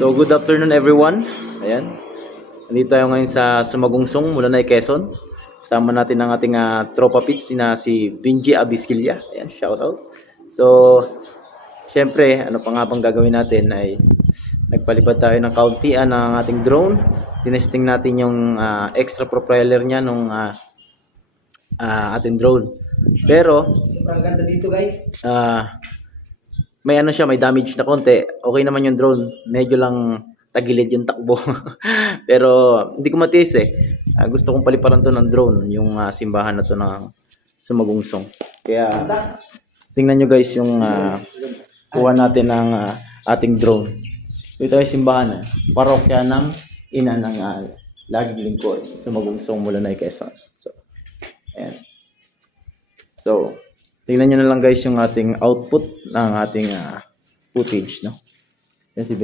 So, good afternoon everyone. Ayan. Nandito tayo ngayon sa Sumagungsong, Mulanay, Quezon. Kasama natin ang ating tropa pits si Vinji Abisquilla. Ayan, shout out. So, syempre, ano pa nga bang gagawin natin ay nagpalipad tayo ng kauntian ng ating drone. Tinesting natin yung extra propeller niya nung ating drone. Pero, Sobrang ganda dito, guys. may ano siya, may damage na konti. Okay naman yung drone. Medyo lang tagilid yung takbo. Pero hindi ko matiis eh. Gusto kong paliparan to ng drone, yung simbahan na to ng Sumagungsong. Kaya tingnan nyo guys yung kuha natin ng ating drone. Ito yung simbahan parokya ng ina ng laging lingkod, Sumagungsong, Mulanay, Quezon. So, ayan. So, tingnan nyo na lang guys yung ating output ng ating footage, no? Yan si